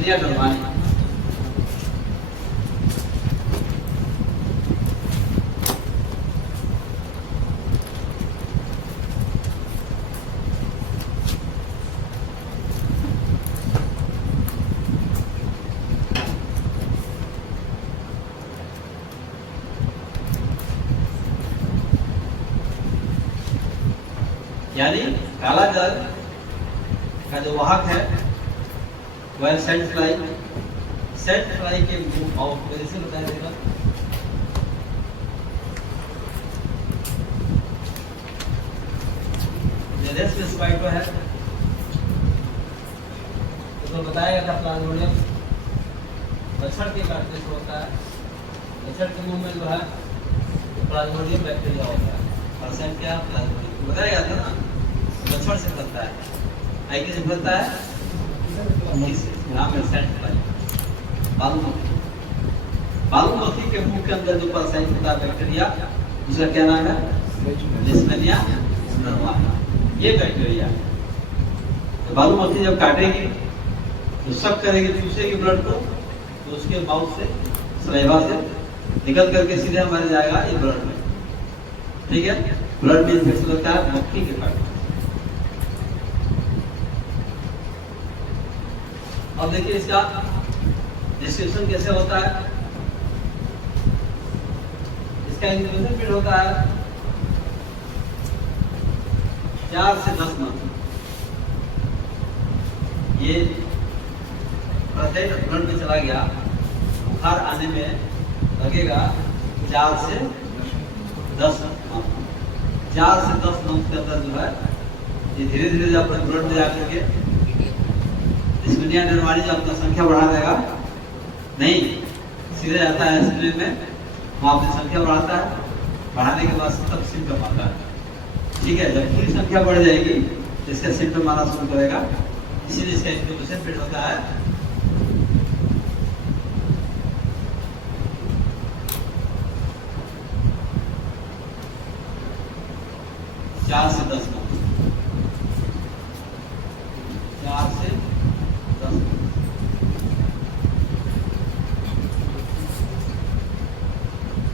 दुनिया डलवानी। यानी काला जल का जो वाहक है वह सेंट फ्लाई के मुंह और मेरे से बताया जाएगा। स्पाइको है तो बताया था प्लाज्मोडियम मच्छर के काटने से होता है। मच्छर के मुंह में जो है प्लाज्मोडियम बैक्टीरिया होता है और सेंट क्या प्लाज्मोडियम बताया गया था ना, मच्छर से फैलता है। आई किसे फैलता है? मक्खी से। नाम है सेंट फ्लाई। बालू मक्खी के मुंह के अंदर जो पैरासाइट होता है बैक्टीरिया, उसका क्या नाम है? Leishmania Nervana. ये बैक्टीरिया तो बालू मक्खी जब काटेगी तो सब करेगी, चूसेगी ब्लड को, तो उसके माउथ से सलाइवा से निकल करके सीधे हमारे जाएगा ये ब्लड में। ठीक है, ब्लड में इन्फेक्शन होता है मक्खी के काटने। अब देखिए इसका डिस्क्रिप्शन कैसे होता है। इसका इंक्यूबेशन पीरियड होता है 4 से 10 मंथ। ये ब्लड में चला गया, बुखार आने में लगेगा 4 से 10 मंथ। 4 से 10 मंथ के अंदर जो है ये धीरे धीरे जब अपने ब्लड में जाकर के लिस्मेनिया नर्वानी जो अपना संख्या बढ़ा देगा, नहीं सीधे जाता है स्प्लीन में, वहाँ अपनी संख्या बढ़ाता है। बढ़ाने के बाद तब सिम्टम आता है। ठीक है, जब पूरी संख्या बढ़ जाएगी तो इसका सिम्टम आना शुरू करेगा। इसीलिए इसका इंक्यूबेशन पीरियड होता है 4 से 10 मंथ। 4 से 10 मंथ।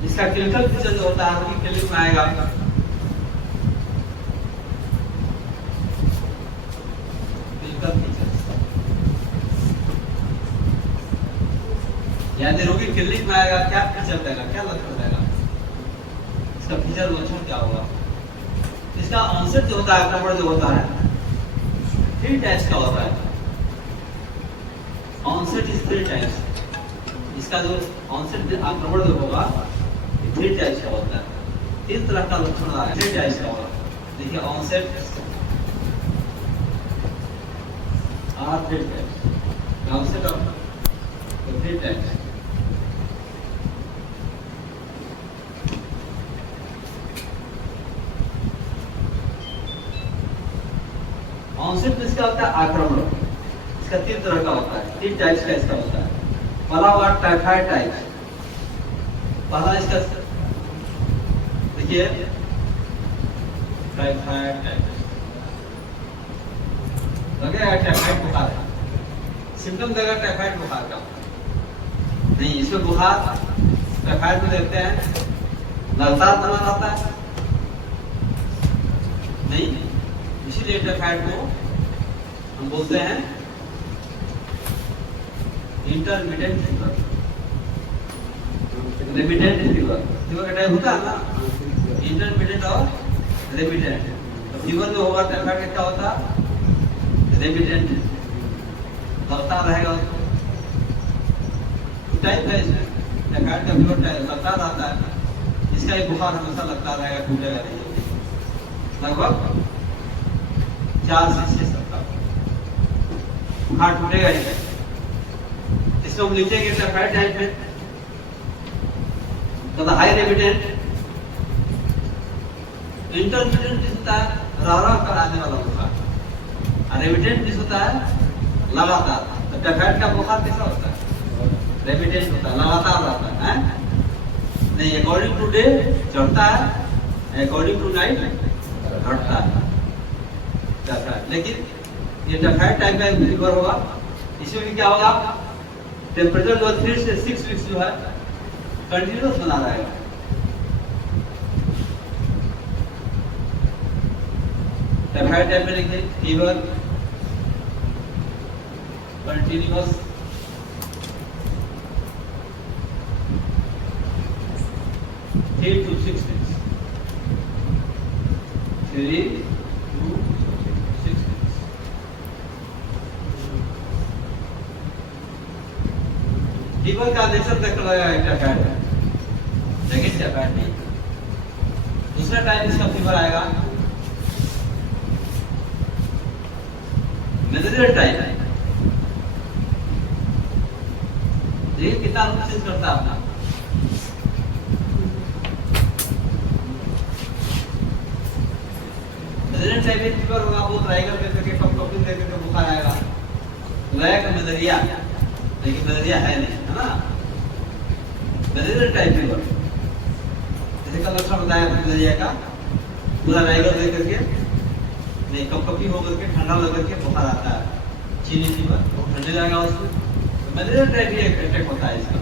इसका क्लिनिकल फीचर जो होता है आपकी क्लिनिक में आएगा। क्लिनिकल फीचर यानी रोगी क्लिनिक में आएगा, क्या फीचर देगा, क्या लक्षण देगा, इसका फीचर लक्षण क्या होगा। इसका ऑनसेट जो होता है, आक्रमण जो होता है 3 टाइप्स का होता है। Onset is 3 types. इसका जो ऑनसेट आक्रमण जो होगा 3 टाइप्स का होता है। 3 तरह का लक्षण है, 3 टाइप्स का होगा। देखिए onset are 3 types. Onset of 3 types. Onset इसका होता है आक्रमण। इसका 3 तरह का होता है, 3 टाइप्स का इसका होता है। पहला हुआ टाइफाइड टाइप। पहला इसका देखिए टाइफाइड टाइप लगेगा, टाइफाइड बुखार है, सिम्टम देगा टाइफाइड बुखार का। नहीं, इसमें बुखार टाइफाइड में देखते हैं लगातार बना रहता है, नहीं, इसीलिए टाइफाइड को हम बोलते हैं intermittent fever. Remittent fever, fever का टाइप होता है ना, इंटरमिटेंट और रेमिटेंट। तो फीवर जो होगा टाइफाइड का क्या होता है? रेमिटेंट, लगता रहेगा उसको। टाइप है इसमें, टाइफाइड का फीवर लगता रहता है। इसका एक बुखार हमेशा लगता रहेगा, टूटेगा नहीं। लगभग 4 से 6 सप्ताह बुखार टूटेगा ही। इसको हम लिखेंगे टाइफाइड टाइप में तो हाई रेमिटेंट। इंटरमिटेंट किस होता है? रह कर आने वाला बुखार। रेमिटेंट किस होता है? लगातार। तो टाइफाइड का बुखार कैसा होता है? रेमिटेंट होता है, लगातार रहता है। नहीं, अकॉर्डिंग टू डे चढ़ता है, अकॉर्डिंग टू नाइट घटता है। लेकिन ये टाइफाइड टाइप का फीवर होगा इसमें भी क्या होगा, टेम्परेचर जो 3 से 6 वीक्स जो है कंटिन्यूस बना रहेगा। टाइफाइड टाइप में लिखिए fever continuous 3 to 6 weeks, 3 to 6 weeks। Fever का नेचर देख लगा टाइफाइड है, लेकिन टाइफाइड नहीं। दूसरा टाइप इसका फीवर आएगा मलेरिया टाइप है। देखिए कितना चेंज करता है अपना। मलेरिया टाइप में फीवर होगा, वो राइगर लेकर के कफ लेकर के बुखार आएगा, लगेगा मलेरिया, लेकिन मलेरिया है नहीं, है ना। मलेरिया टाइप फीवर जैसे का लक्षण बताया मलेरिया का, पूरा राइगर लेकर के नहीं कपकपी होकर के ठंडा लग के बुखार आता है, चीनी फीवर वो ठंडे जाएगा उसमें, तो मलेरिया टाइप ही अटैक होता है इसका।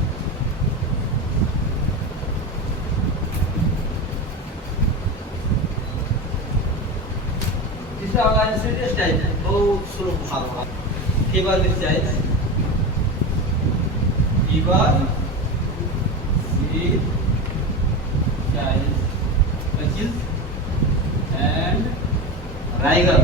तीसरा होगा इंसिडियस टाइप, बहुत स्लो बुखार होगा। Fever with child, fever with child and rigor.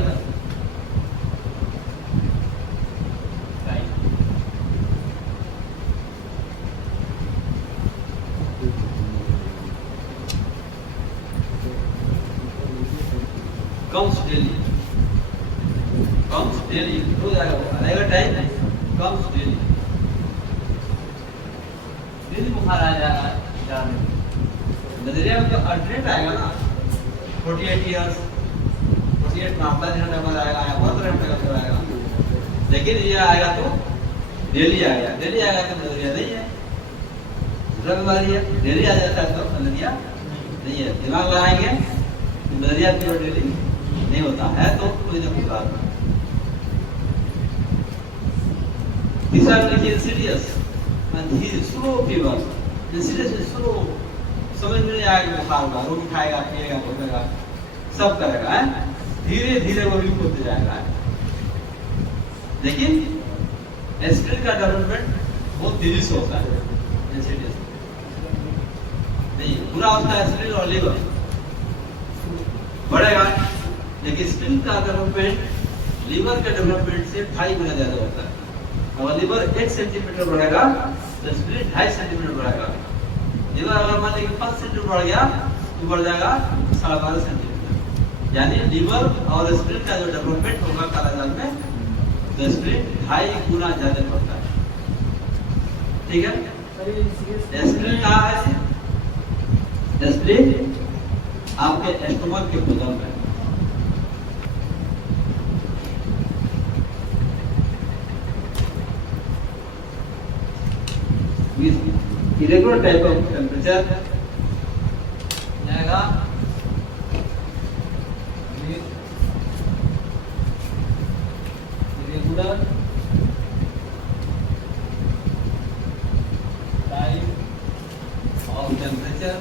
comes daily, रोज आएगा, rigor type comes daily, daily बुखार आ जाएगा। मलेरिया में तो अल्टरनेट आएगा ना, 48 ईयर्स 48 मामला दिन नंबर आएगा या बहुत तरह का आएगा, लेकिन ये आएगा तो डेली आएगा। डेली आएगा तो मलेरिया नहीं है, दूसरा बीमारी है। डेली आ जाता है तो मलेरिया नहीं है। दिमाग लगाएंगे मलेरिया फीवर डेली नहीं होता है, तो कोई ना कोई बात। तीसरा लिखिए Insidious, slow fever. Insidious slow, समझ में नहीं आएगा बुखार होगा, रोटी खाएगा, पिएगा, घूमेगा, सब करेगा, है धीरे धीरे वो वीक होते जाएगा। लेकिन एस्पिरिन का डेवलपमेंट बहुत तेजी से होता है, इंसिडियस नहीं पूरा होता है। एस्पिरिन और लीवर बढ़ेगा, लेकिन एस्पिरिन का डेवलपमेंट लीवर के डेवलपमेंट से 2.5 गुना ज्यादा होता है। और लीवर 1 सेंटीमीटर बढ़ेगा तो एस्पिरिन 2.5 सेंटीमीटर बढ़ेगा। लीवर अगर मान लीजिए 5 सेंटीमीटर बढ़ गया तो बढ़ जाएगा 12.5 सेंटीमीटर। यानी लीवर और एस्पिरिन का जो डेवलपमेंट होगा कालाजाल में, तो एस्पिरिन 2.5 गुना ज्यादा बढ़ता है। ठीक है, एस्पिरिन कहाँ है? एस्पिरिन आपके एस्टोमक के भुजन में। irregular type of temperature जाएगा irregular type of temperature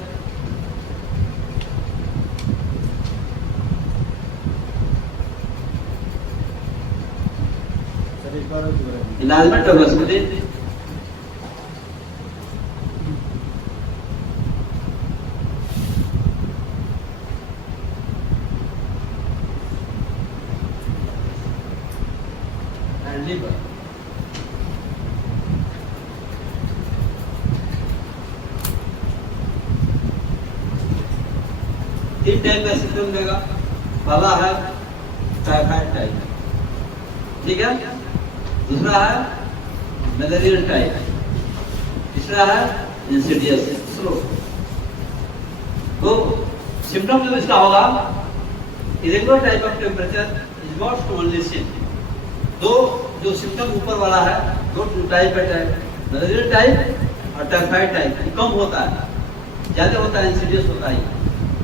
enlargement of vasculature and liver. तीन टाइप का सिम्टम देगा। पहला है टाइफाइड टाइप, ठीक है, दूसरा है मलेरियल टाइप, तीसरा है इंसिडियस स्लो। तो सिम्टम जो इसका होगा, irregular type of temperature is not only seen. दो जो सिम्टम ऊपर वाला है, दो टाइप है, मलेरियल टाइप और टाइफाइड टाइप, कम होता है, ज्यादा होता है इंसिडियस होता है,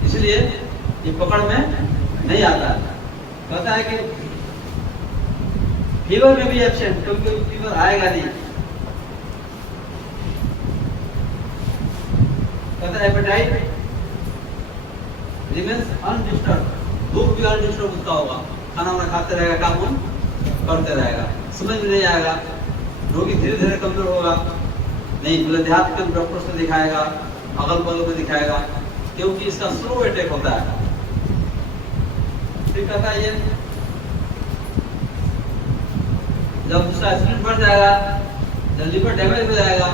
इसलिए ये पकड़ में नहीं आता है। कहता है कि फीवर में भी एब्सेंट, क्योंकि फीवर आएगा नहीं। कहता है एपेटाइट रिमेन्स अनडिस्टर्ब, भूख भी अनडिस्टर्ब उसका होगा, खाना वाना खाते रहेगा, काम वाम करते रहेगा, समझ में नहीं आएगा, रोगी धीरे धीरे कमजोर होगा। नहीं बोले देहात के डॉक्टर से दिखाएगा, अगल बगल में दिखाएगा, क्योंकि इसका स्लो अटैक होता है। ठीक कहता है ये, जब उसका एसिड बढ़ जाएगा, जब लिवर डैमेज हो जाएगा,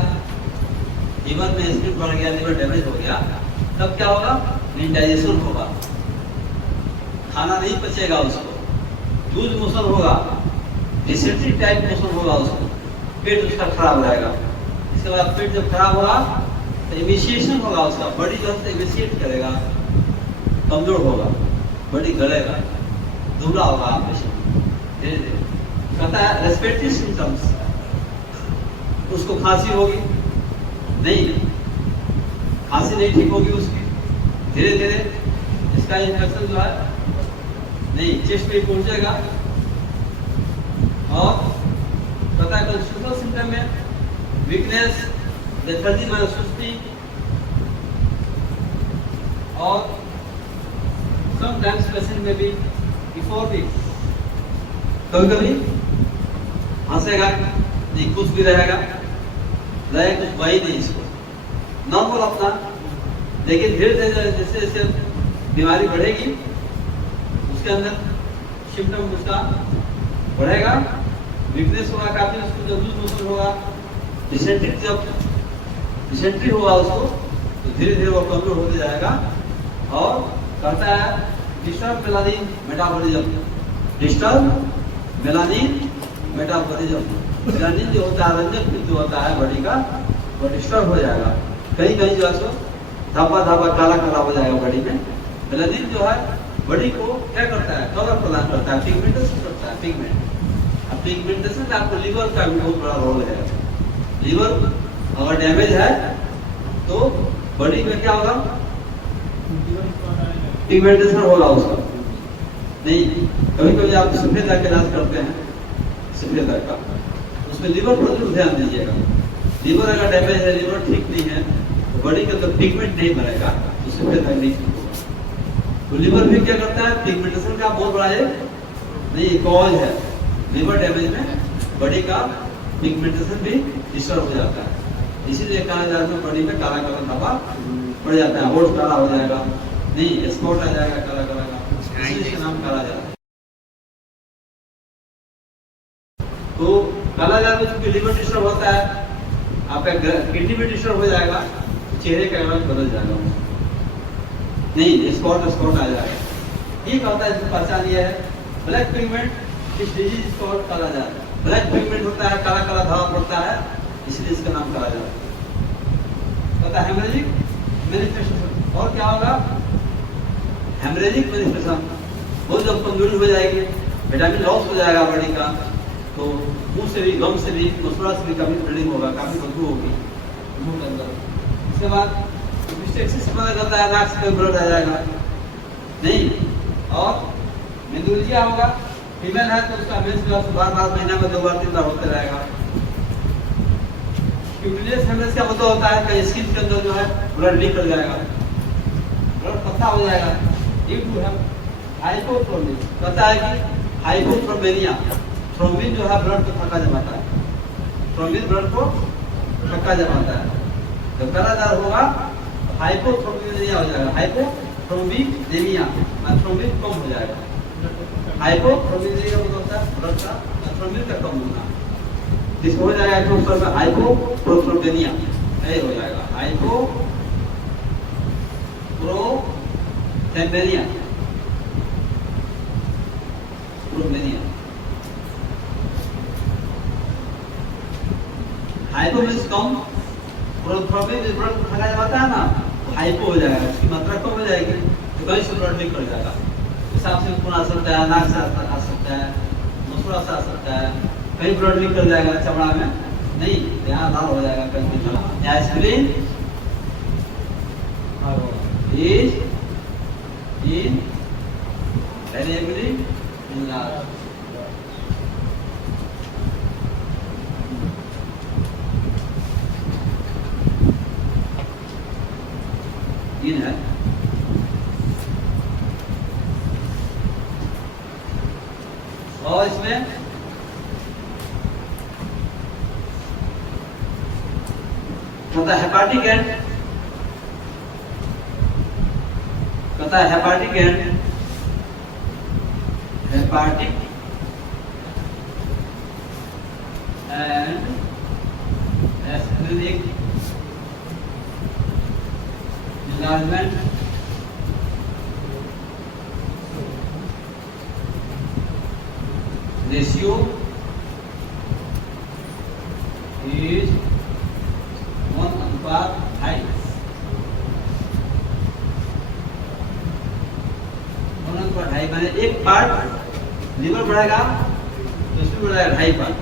लिवर में एसिड बढ़ गया, लिवर डैमेज हो गया, तब क्या होगा, इंडाइजेशन होगा, खाना नहीं पचेगा, उसको लूज मोशन होगा, डिसेंट्री टाइप मोशन होगा, उसको पेट उसका खराब रहेगा। इसके बाद पेट जब खराब होगा तो इमिशिएशन होगा, उसका बॉडी जो है इमिशिएट करेगा, कमजोर होगा, बॉडी गलेगा, दुबला होगा पेशेंट धीरे धीरे। कहता है रेस्पिरेटरी सिम्टम्स, उसको खांसी होगी, नहीं खांसी नहीं ठीक होगी उसकी, धीरे धीरे इसका इन्फेक्शन जो है नहीं चेस्ट पे पहुंचेगा। और पता है कॉन्स्टिट्यूशनल सिम्टम में वीकनेस, लेथर्जी में सुस्ती, और समटाइम्स पेशेंट में भी बिफोर भी कभी कभी हंसेगा नहीं, कुछ भी रहेगा, कुछ वही नहीं इसको नॉर्मल अपना। लेकिन धीरे धीरे जैसे जैसे बीमारी बढ़ेगी, उसके अंदर सिम्टम उसका बढ़ेगा, वीकनेस होगा काफी, उसको जब लूज मोशन होगा, डिसेंट्री होगा उसको, तो धीरे धीरे वो कमजोर होते जाएगा। और कहता है disturb melanin metabolism, disturb melanin metabolism, melanin जो होता है रंजक जो होता है बॉडी का, वो डिस्टर्ब हो जाएगा, कहीं कहीं जो है सो धापा धापा काला काला हो जाएगा बॉडी में। मेलानिन जो है बॉडी को क्या करता है, कलर प्रदान करता है, पिगमेंटेशन करता है, पिगमेंट। अब पिगमेंटेशन का आपको लीवर का भी बहुत बड़ा रोल है। लीवर अगर डैमेज है तो बॉडी में क्या होगा, पिगमेंटेशन होगा उसका। नहीं कभी कभी आप सफेद का इलाज करते हैं, सफेद का, उसमें लीवर पर जरूर ध्यान दीजिएगा। लीवर अगर डैमेज है, लीवर ठीक नहीं है, तो बॉडी के अंदर पिगमेंट नहीं बनेगा, तो सफेद नहीं होगा। तो लीवर भी क्या करता है, पिगमेंटेशन का बहुत बड़ा एक नहीं कॉज है। लीवर डैमेज में बॉडी का पिगमेंटेशन भी डिस्टर्ब हो जाता है, इसीलिए कहा जाता है बॉडी में काला काला धब्बा पड़ जाता है, होठ काला हो जाएगा, नहीं स्पॉट आ जाएगा काला काला का, इसीलिए इसका नाम काला जाता है। तो काला जादू चूंकि लिवर डिस्टर्ब होता है, आपका किडनी भी डिस्टर्ब हो जाएगा, चेहरे का रंग बदल जाएगा, नहीं स्पॉट स्पॉट आ जाएगा। ठीक होता है, इसकी पहचान ये है ब्लैक पिगमेंट, इस डिजीज को काला जादू, ब्लैक पिगमेंट होता है, काला काला धब्बा पड़ता है, इसलिए इसका नाम काला जादू। पता है हेमरेजिक मैनिफेस्टेशन, और क्या होगा, हेमरेजिक मैनिफेस्टेशन, बहुत जब कमजोरी हो जाएगी, विटामिन लॉस हो जाएगा बॉडी का, तो मुंह से भी, गम से भी, मसूड़ा से भी काफी ब्लीडिंग होगा, काफी बदबू होगी मुंह के अंदर। इसके बाद मिस्टेक्सिस पता करता है, नाक से ब्लड आ जाएगा, नहीं। और मेंदुलिया होगा, फीमेल है तो उसका मेंस जो है बार बार महीना में 2 बार 3 बार होते रहेगा। क्यूटिनियस हेमरेज का मतलब होता है कि स्किन के अंदर जो है ब्लड लीक कर जाएगा, ब्लड पतला हो जाएगा। ड्यू टू हाइपोथ्रोम्बिन, कहता है कि हाइपोथ्रोम्बेनिया, थ्रोम्बिन जो है ब्लड को थक्का जमाता है, थ्रोम्बिन ब्लड को थक्का जमाता है। जब कालाजार होगा तो हाइपोथ्रोम्बिनेमिया हो जाएगा, हाइपोथ्रोम्बिनेमिया, थ्रोम्बिन कम हो जाएगा। हाइपोथ्रोम्बिनेमिया मतलब होता है ब्लड का थ्रोम्बिन का कम होना, जिसको हो जाएगा तो उसका हाइपोथ्रोम्बेनिया, ये हो जाएगा हाइपोथ्रोम्बेनिया, थ्रोम्बेनिया। हाइपो मींस कम, प्रोथ्रोम्बिन ब्लड को थका जाता है ना, हाइपो हो जाएगा, उसकी मात्रा कम हो जाएगी, तो कहीं से ब्लड लीक कर जाएगा। हिसाब से खून आ सकता है, नाक से आ सकता है, मसूड़ा से आ सकता है, कहीं ब्लड लीक कर जाएगा चमड़ा में, नहीं यहाँ लाल हो जाएगा कहीं, यहाँ spleen is in variably enlarged। इंजन है। और इसमें कहता है हेपाटिक एंड, कहता है hepatic and hepatic and splenic enlargement ratio is 1:2। 1:2 माने एक पार्ट लीवर बढ़ेगा तो इसमें बढ़ेगा 2.5 पार्ट।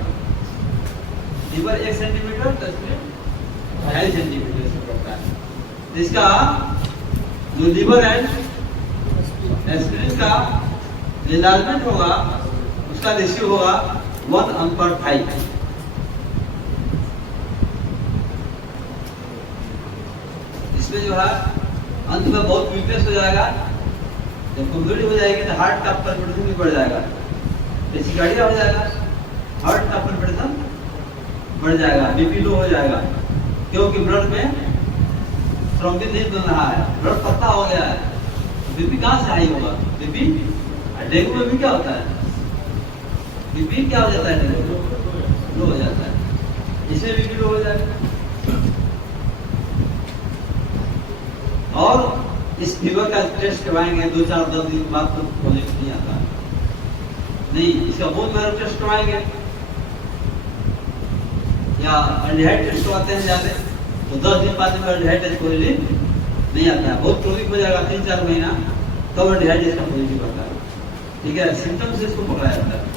लीवर 1 सेंटीमीटर तो इसमें 2.5 सेंटीमीटर इसमें बढ़ता है। इसका जो लीवर एंड एस्पिरिन का एनलार्जमेंट होगा उसका रेशियो होगा 1:5। इसमें जो है अंत में बहुत वीकनेस हो जाएगा। जब कमजोरी हो जाएगी तो हार्ट का पल्पिटेशन भी बढ़ जाएगा, टैकिकार्डिया हो जाएगा, हार्ट का पल्पिटेशन बढ़ जाएगा, बीपी लो हो जाएगा, क्योंकि ब्लड में थ्रोम्बिन नहीं बन रहा है, ब्लड पतला हो गया है। बीपी कहाँ से हाई होगा? बीपी डेंगू में भी क्या होता है? बीपी क्या हो जाता है? डेंगू लो हो जाता है, इसमें बीपी लो हो जाएगा। और इस फीवर का टेस्ट करवाएंगे 2-4-10 दिन बाद तो पॉजिटिव नहीं आता नहीं। इसका बोन मैरो टेस्ट करवाएंगे या एल्डिहाइड टेस्ट करवाते हैं ज्यादा, तो 10 दिन बाद में एल्डिहाइड पॉजिटिव नहीं आता है। बहुत क्रोनिक हो जाएगा 3-4 महीना तब एल्डिहाइड इसका पॉजिटिव आता है। ठीक है, सिम्टम से इसको पकड़ा जाता है।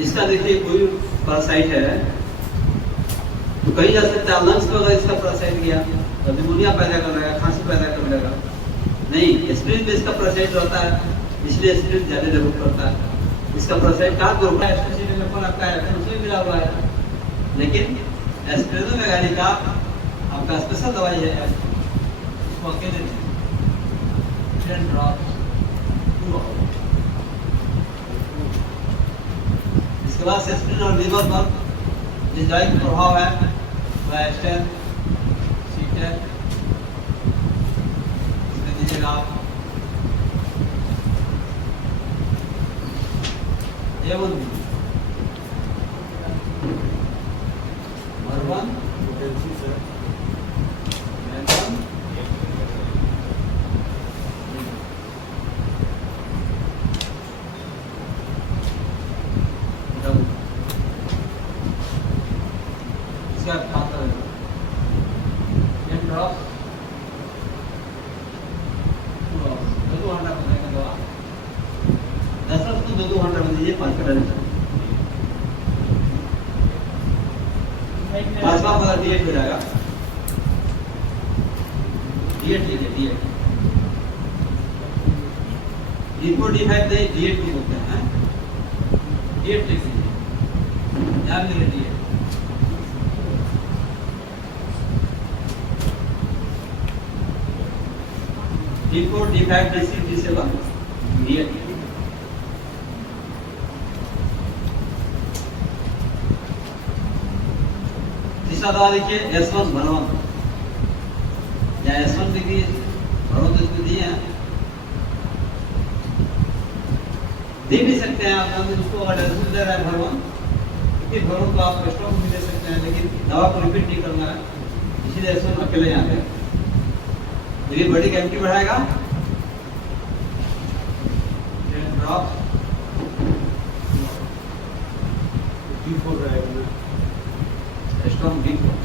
इसका देखिए कोई पैरासाइट है तो कहीं जा सकता है। लंग्स में अगर इसका पैरासाइट गया तो निमोनिया पैदा कर लेगा, खांसी पैदा कर लेगा। नहीं, स्प्लिन में इसका पैरासाइट रहता है, इसलिए स्प्लिन ज्यादा डेवलप करता है। इसका पैरासाइट कहाँ ग्रुप है? एस्ट्रोसिटिन आपका है, उसमें मिला हुआ है, लेकिन एस्प्लिनोमेगाली का आपका स्पेशल दवाई है, इसको अकेले 10 ड्रॉप। इसके बाद सेस्टिन और लीवर पर जिस दवाई का प्रभाव है वह एस्टेन सीटेन इसमें दीजिएगा आप A1 मरवन D8 हो जाएगा। D8 लीजिए, D8 D4 D5 नहीं, D8 को बोलते हैं। D8 लिख लीजिए, ध्यान में रखिए। D4 D5 D6 D7 D8 दवा लिखिए S1 भरवन या S1 लिखिए, भरवन तो इसमें दिए हैं, दे भी सकते हैं आप। उसको अगर S1 दे रहा है भरवन, क्योंकि भरवन को आप स्ट्रॉन्ग भी दे सकते हैं, लेकिन दवा को रिपीट नहीं करना है, इसीलिए S1 अकेले यहाँ पे ये बॉडी कैविटी बढ़ाएगा। ड्रॉप D4 रहेगा, स्ट्रॉन्ग D4।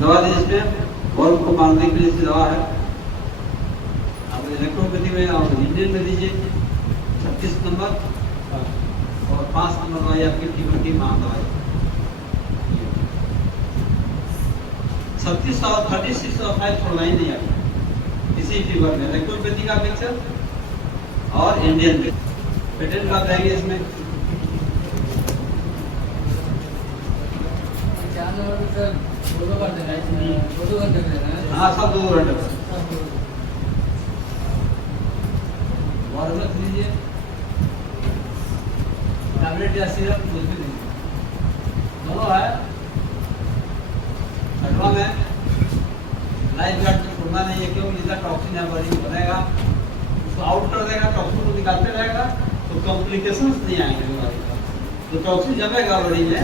दवा दी इसमें बॉल को मारने के लिए दवा है। आप इलेक्ट्रोपैथी में और इंडियन में दीजिए 36 नंबर और 5 नंबर दवाई आपकी फीवर की मां दवाई। 36 और 36 और 5 छोड़ना ही नहीं आता इसी फीवर में, इलेक्ट्रोपैथी का पिक्चर और इंडियन पेटेंट का रहेंगे इसमें। हाँ सब 2 घंटे में लीजिए टैबलेट या सिरप कुछ भी नहीं दोनों है। 8वां में लाइफ गार्ड को छोड़ना नहीं है, क्योंकि जितना टॉक्सिन है बॉडी में बनेगा उसको आउट कर देगा, टॉक्सिन को निकालते रहेगा तो कॉम्प्लिकेशंस नहीं आएंगे बीमारी का। तो टॉक्सिन जमेगा बॉडी में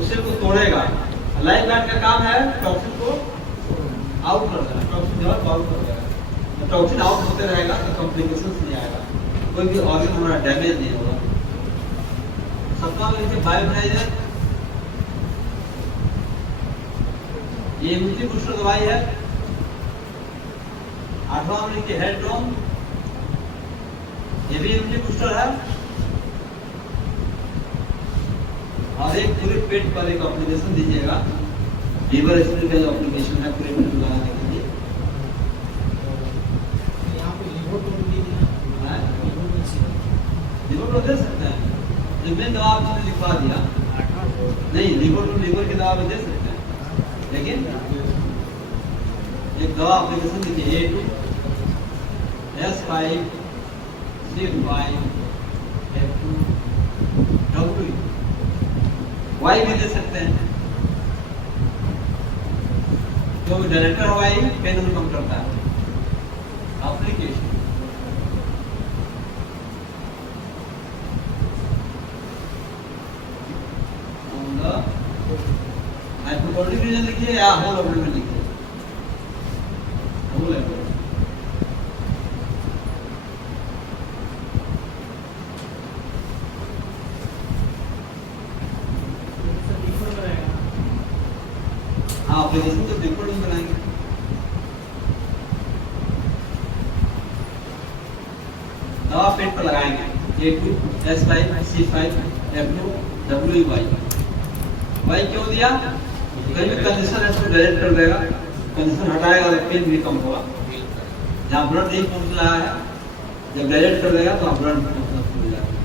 उसे को तोड़ेगा। लाइफ गार्ड का काम है टॉक्सिन को आउट कर देना, टॉक्सिन जो है आउट कर देगा। तो टॉक्सिन आउट होते रहेगा तो कॉम्प्लिकेशंस नहीं आएगा, कोई भी ऑर्गन हमारा डैमेज नहीं होगा। सबका लिखिए बायोनाइजर, ये इम्यूनिटी बूस्टर दवाई है। 8वां में लिखिए हेल्ट्रॉन, ये भी इम्यूनिटी बूस्टर है। और एक पूरे पेट पर एक एप्लीकेशन दीजिएगा, लीवर स्प्रे का जो एप्लीकेशन है पूरे पेट लगाने के लिए। लीवर को दे सकते हैं, जिसमें दवा आपने लिखवा दिया नहीं, लीवर की दवा भी दे सकते हैं, लेकिन एक दवा एप्लीकेशन दीजिए A2 S5 C5 F2 W Y भी दे सकते हैं, जो डायरेक्टर वाई पेन कम करता है एप्लीकेशन। हाइपोक्लोरिक रीजन लिखिए या होल एब्डोमेन लिखिए, होल एब्डोमेन। हाँ एप्लीकेशन तो बिल्कुल नहीं बनाएंगे। दवा पेट पर लगाएंगे A2 S5 C5 F2 WY। Y क्यों दिया? कहीं भी कंडीशन है इसको डायरेक्ट कर देगा, कंडीशन हटाएगा तो पेन भी कम होगा। जहाँ ब्लड नहीं पहुंच रहा है जब डायरेक्ट कर देगा तो ब्लड पहुंचना शुरू हो जाएगा।